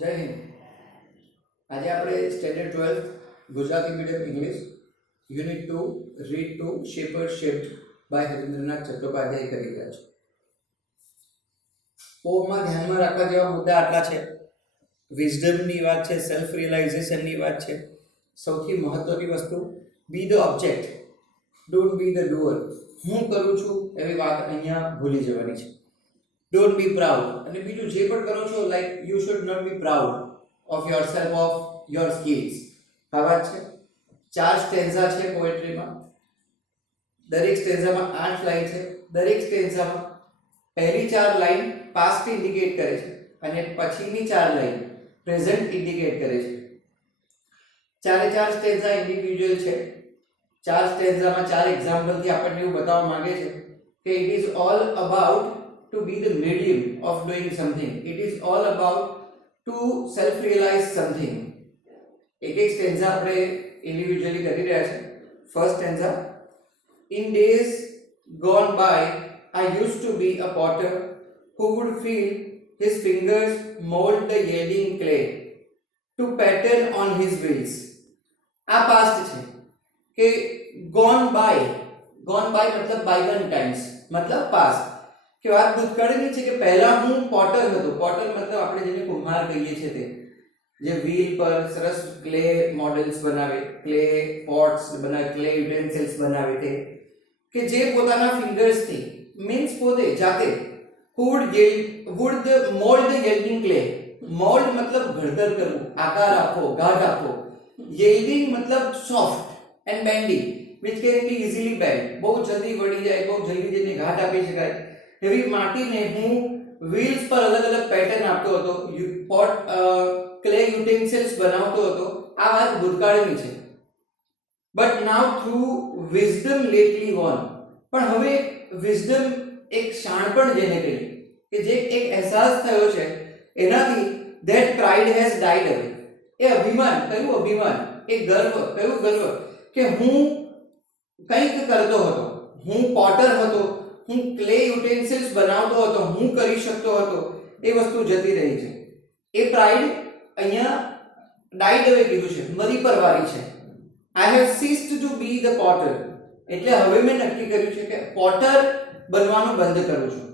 જય હિન્દ. આજે આપણે standard 12 Gujarati medium English unit 2 read two shepherd shaped by Harindranath Chattopadhyay કરી રહ્યા છે. પોમમાં ધ્યાનમાં રાખવા જેવા મુદ્દા આટલા છે. વિઝડમની વાત છે, સેલ્ફ રિયલાઇઝેશનની વાત છે. સૌથી મહત્વની વસ્તુ be the object, don't be the doer. હું કરું છું એવી વાત અહીંયા ભૂલી જવાની છે. Don't be proud. અને બીજું જે પણ કરો છો, like you should not be proud of yourself, of your skills. આ વાત છે. 4 સ્ટેન્ઝા છે પોએટ્રીમાં. દરેક સ્ટેન્ઝામાં 8 લાઈન છે. દરેક સ્ટેન્ઝામાં પહેલી 4 લાઈન પાસ્ટ ઇન્ડિકેટ કરે છે અને પછીની 4 લાઈન પ્રેઝન્ટ ઇન્ડિકેટ કરે છે. ચારે 4 સ્ટેન્ઝા ઇન્ડિવિડ્યુઅલ છે. 4 સ્ટેન્ઝામાં 4 એક્ઝામ્પલથી આપણને એવું બતાવવા માંગે છે કે it is all about to be the medium of doing something. It is all about to self realize something. એક એક સ્ટેન્ઝા આપણે ઇન્ડિવિડ્યુઅલી કરી રહ્યા છે. First stanza: in days gone by I used to be a potter who would feel his fingers mold the yielding clay to pattern on his wheels. આ past છે કે gone by મતલબ bygone times, મતલબ past. કે વાત ભૂતકાળની છે કે પહેલા હું પોટર હતો. પોટર મતલબ આપણે જેને કુંભાર કહીએ છીએ તે જે વ્હીલ પર સરસ ક્લે મોડલ્સ બનાવે, ક્લે પોટ્સ બનાવે, ક્લે યુટેન્સિલ્સ બનાવે તે કે જે પોતાના ફિંગર્સથી મીન્સ પોતે જાતે would mold the yielding clay. Mould મતલબ ઘડતર કરવું, આકાર આપવો, ગાઢ આપવો. yielding મતલબ soft and bending which can be easily bent. બહુ જલ્દી વળી જાય, બહુ જલ્દી જેને ગાઢ આપી શકાય એવી માટીને હું વ્હીલ્સ પર અલગ અલગ પેટર્ન આપતો હતો, પોટ ક્લે યુટેન્સિલ્સ બનાવતો હતો. આ વાત ભૂતકાળની છે. But now through wisdom lately won. પણ હવે વિઝડમ એક શાણપણ જેને કહીએ કે જે એક અહેસાસ થયો છે એનાથી ધેટ પ્રાઇડ હેઝ ડાઈડ અવે. એ અભિમાન, કયું અભિમાન? એ ગર્વ, કયું ગર્વ? કે હું કંઈક કરતો હતો, હું પોટર હતો, હું ક્લે યુટેન્સિલ્સ બનાવતો હતો, હું કરી શકતો હતો, એ વસ્તુ જતી રહી છે. એ પ્રાઇડ અહીંયા ડાઈડ અવે કીધું છે, મરી પરવારી છે. I have ceased to be the potter. એટલે હવે મેં નક્કી કર્યું છે કે પોટર બનવાનું બંધ કરું છું.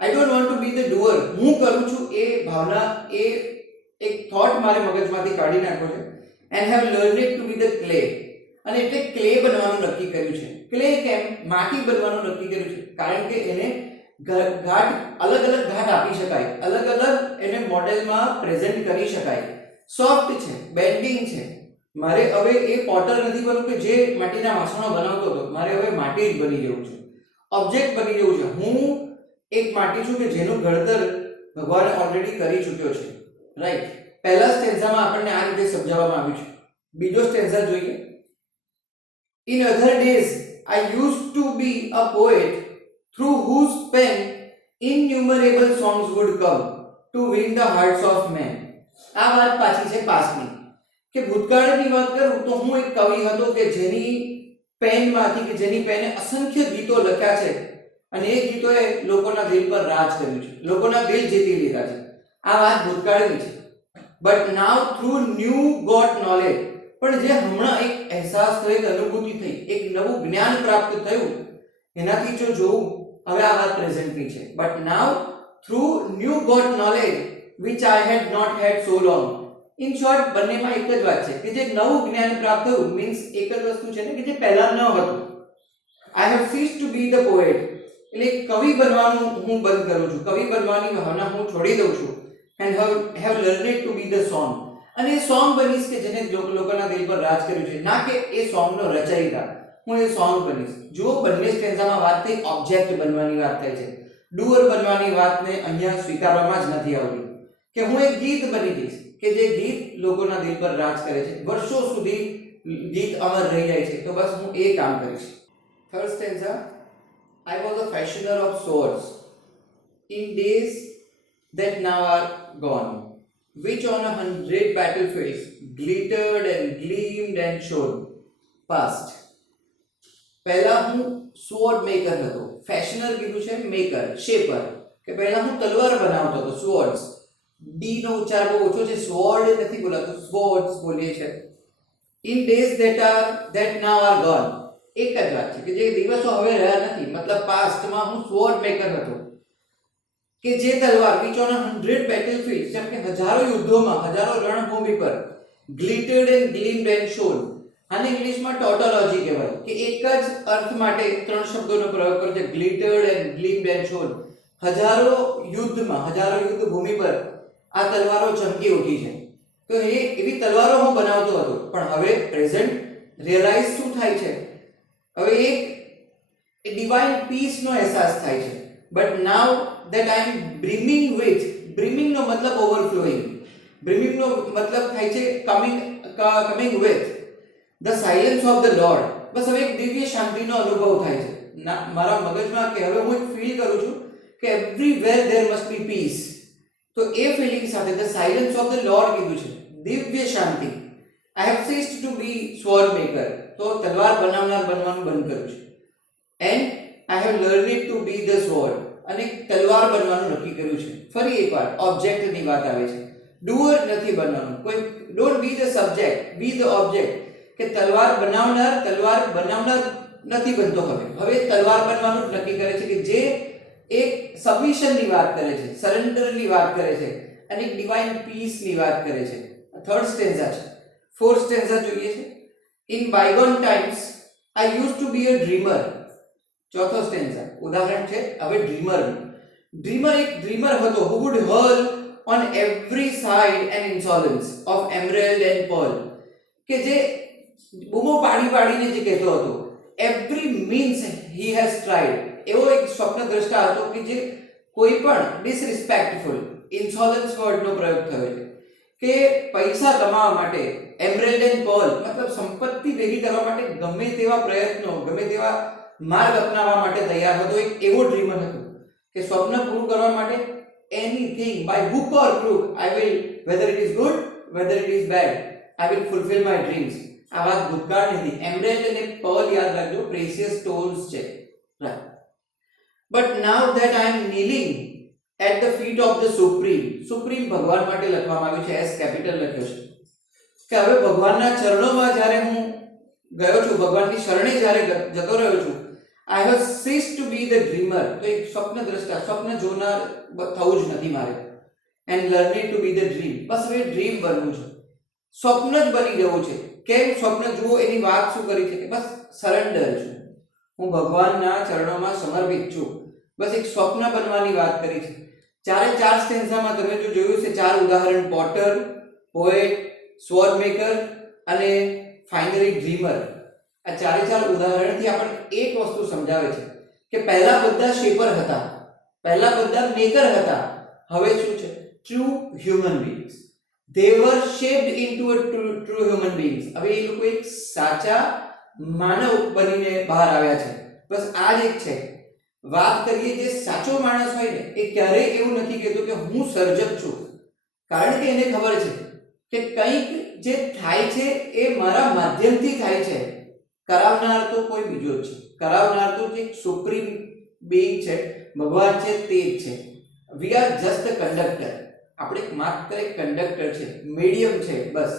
I don't want to be the doer. હું કરું છું એ ભાવના, એ એક થોટ મારે મગજમાંથી કાઢી નાખ્યો છે. And have learned to be the clay. અને એટલે ક્લે બનવાનું નક્કી કર્યું છે. ક્લે કેમ? માટી બનવાનું નક્કી કર્યું છે કારણ કે એને ઘાટ, અલગ અલગ ઘાટ આપી શકાય, અલગ અલગ એને મોડેલમાં પ્રેઝન્ટ કરી શકાય. સોફ્ટ છે, બેન્ડિંગ છે. મારે હવે એ પોટર નથી બનવું કે જે માટીના વાસણો બનાવતો હતો. મારે હવે માટી જ બની જવું છે, ઓબ્જેક્ટ બની જવું છે. હું એક માટી છું કે જેનું ઘડતર ભગવાને ઓલરેડી કરી ચૂક્યો છે. રાઈટ. પહેલા સ્ટેન્ઝામાં આપણને આ રીતે સમજાવવામાં આવ્યું છે. બીજો સ્ટેન્ઝા જોઈએ. In other days, I used to be a poet through whose pen innumerable songs would come to win the hearts of men. આ વાત પાછી છે પાસ્ટની. કે ભૂતકાળની વાત કરું તો હું એક કવિ હતો કે જેની પેનમાંથી, કે જેની પેને અસંખ્ય ગીતો લખ્યા છે અને એ ગીતોએ લોકોના દિલ પર રાજ કર્યું છે, લોકોના દિલ જીતી લીધા છે. આ વાત ભૂતકાળની છે. But now through new got knowledge. પણ જે હમણાં એક અહેસાસ થયો, એક અનુભૂતિ થઈ, એક નવું જ્ઞાન પ્રાપ્ત થયું, એનાથી જો જોઉં, હવે આ વાત પ્રેઝન્ટની છે. But now through new got knowledge which I had not had so long. In short બંનેમાં એક જ વાત છે કે જે નવું જ્ઞાન પ્રાપ્ત થયું મીન્સ એક જ વસ્તુ છે ને કે જે પહેલા ન હતું. I have ceased to be the poet. એટલે કવિ બનવાનું હું બંધ કરું છું, કવિ બનવાની ભાવના હું છોડી દઉં છું. and have learned to be the song. અને એ સોંગ બનીશ કે જેને લોકોના દિલ પર રાજ કર્યું છે, ના કે એ સોંગનો રચયિતા. હું એ સોંગ બનીશ. જો બંને સ્ટેન્ઝામાં વાત થઈ ઓબ્જેક્ટ બનવાની વાત થાય છે, ડુઅર બનવાની વાતને અહીંયા સ્વીકારવામાં જ નથી આવતી. કે હું એક ગીત બની જઈશ કે જે ગીત લોકોના દિલ પર રાજ કરે છે, વર્ષો સુધી ગીત અમર રહી જાય છે, તો બસ હું એ કામ કરીશ. Third stanza: I was a fashioner of swords in days that now are gone, which on 100 battlefields glittered and gleamed and shone. Past. પહેલા હું sword maker હતો. ફેશનર કીધું છે, મેકર, શેપર. કે પહેલા હું તલવાર બનાવતો હતો, swords. ડી નો ઉચ્ચાર બહુ ઓછો છે, સ્વોર્ડ નથી બોલાતો, સ્વોર્ડ્સ બોલીએ છે. In days that now are gone, એક જ વાત છે કે જે દિવસો હવે રહ્યા નથી, મતલબ પાસ્ટમાં હું સ્વોર્ડ મેકર હતો, કે જે તલવાર which on 100 battlefields, જેમ કે હજારો યુદ્ધોમાં, હજારો રણભૂમિ પર glittered and gleamed and shone. આને ઇંગ્લિશમાં ટોટોલોજી કહેવાય, કે એક જ અર્થ માટે ત્રણ શબ્દોનો પ્રયોગ કરે છે, glittered and gleamed and shone. હજારો યુદ્ધમાં, હજારો યુદ્ધ ભૂમિ પર આ તલવારો ચમકી ઉઠી છે. તો એ એવી તલવારો હું બનાવતો હતો, પણ હવે પ્રેઝન્ટ રિયલાઇઝ શું થાય છે, હવે એક ડિવાઇન પીસ નો અહેસાસ થાય છે. But now that I am brimming with, brimming નો મતલબ overflowing, brimming નો મતલબ થાય છે coming with the silence of the Lord. બસ હવે એક દિવ્ય શાંતિનો અનુભવ થાય છે મારા મગજમાં, કે હવે હું એક ફીલ કરું છું કે everywhere there must be peace. તો એ ફીલિંગ સાથે the silence of the Lord કીધું છે, દિવ્ય શાંતિ. I have ceased to be sword maker, તો તલવાર બનાવનાર બનવાનું બંધ કર્યું છે. And I have learned to be the sword, અને તલવાર બનવાનું નક્કી કર્યું છે. ફરી એકવાર ઓબ્જેક્ટની વાત આવે છે, ડુઅર નથી બનવાનું. કોઈ don't be the subject, B the object, કે તલવાર બનાવનાર નથી બનતો. હવે તલવાર બનવાનું નક્કી કરે છે, કે જે એક સબમિશનની વાત કરે છે, સરેન્ડરની વાત કરે છે, અને એક ડિવાઇન પીસની વાત કરે છે. થર્ડ સ્ટેન્ઝા છે. ફોર્થ સ્ટેન્ઝા જોઈએ છે. In bygone times I use to be a dreamer. ચોથો સ્ટેન્ઝા ઉદાહરણ છે હવે ડ્રીમર એક ડ્રીમર હતો, who would hurl on every side an insolence of emerald and pearl, કે જે બૂમો પાડીને જે કહેતો હતો, every means he has tried. એવો એક સ્વપ્નદ્રષ્ટા હતો કે જે કોઈ પણ ડિસરિસ્પેક્ટફુલ, ઇન્સોલન્સ વર્ડનો પ્રયોગ થયો છે, કે પૈસા કમાવા માટે એમરેલ્ડ એન્ડ પર્લ, મતલબ સંપત્તિ ભેગી કરવા માટે ગમે તેવા પ્રયત્નો, ગમે તેવા માર્ગ અપનાવવા માટે તૈયાર હતો. એક એવો ડ્રીમર હતો કે સ્વપ્ન પૂરું કરવા માટે anything by hook or crook I will, whether it is good, whether it is bad, I will fulfill my dreams. આ વાત ભૂતકાળની હતી. એમરેલ્ડ અને પર્લ યાદ રાખજો, પ્રેશિયસ સ્ટોન્સ છે, right. But now that I am kneeling at the feet of the supreme ભગવાન માટે લખવામાં આવ્યું છે, એસ કેપિટલ લખ્યો છે, કે હવે ભગવાનના ચરણોમાં જ્યારે હું ગયો છું, ભગવાનની શરણે જ્યારે જતો રહ્યો છું, I have ceased to be the dreamer. તો એક સ્વપ્નદ્રષ્ટા, સ્વપ્ન જોનાર થવું જ નથી મારે. And learning to be the dream. બસ હવે ડ્રીમ બનવું છે, સ્વપ્ન જ બની જવું છે. કેમ સ્વપ્ન જુઓ એની વાત શું કરી છે, કે બસ સરેન્ડર છું, હું ભગવાનના ચરણોમાં સમર્પિત છું. બસ એક સ્વપ્ન બનવાની વાત કરી છે. ચારે ચાર સ્ટેન્ઝામાં તમે જો જોયું છે, ચાર ઉદાહરણ, પોટર, પોએટ, સ્વોર્ડ મેકર અને ફાઇનલી ડ્રીમર. આ ચારે ચાર ઉદાહરણથી આપણને એક વસ્તુ સમજાવે છે કે પહેલા બધા શેપર હતા, પહેલા બધા મેકર હતા, હવે શું છે, true human beings. they were shaped into a true human beings. હવે એ લોકો એક સાચા માનવ બનીને બહાર આવ્યા છે. બસ આ જ એક છે. વાત કરીએ જે સાચો માણસ હોય ને, એ ક્યારેય એવું નથી કહેતો કે હું સર્જક છું, કારણ કે એને ખબર છે કે કંઈક જે થાય છે એ મારા માધ્યમથી થાય છે. કરાવનાર તો કોઈ બીજો જ છે, કરાવનાર તો એક સુપ્રીમ બીઈંગ છે, ભગવાન છે, તે જ છે. We are just a conductor. આપણે માત્ર એક કંડક્ટર છે, મીડિયમ છે, બસ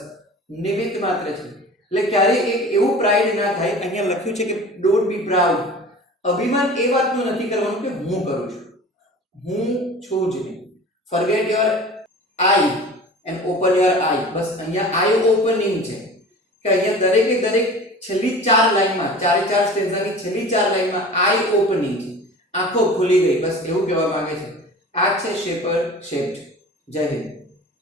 નિમિત્ત માત્ર છે. એટલે ક્યારેય એક એવું પ્રાઇડ ના થાય. અહીંયા લખ્યું છે કે ડોન્ટ બી પ્રાઉડ. અભિમાન એ વાતનું નથી કરવાનું કે હું કરું છું, હું છું જ નહીં. Forget your I and open your eye. બસ અહીંયા આઈ ઓપનિંગ છે, કે અહીંયા દરેકે દરેક છેલ્લી ચાર લાઈનમાં, ચારે ચાર સ્ટેન્ઝાની છેલ્લી ચાર લાઈનમાં આઈ ઓપનિંગ છે, આંખો ખુલી ગઈ, બસ એવું કહેવા માંગે છે. આ છે શેપર શેપ્ડ. જય હિન્દ.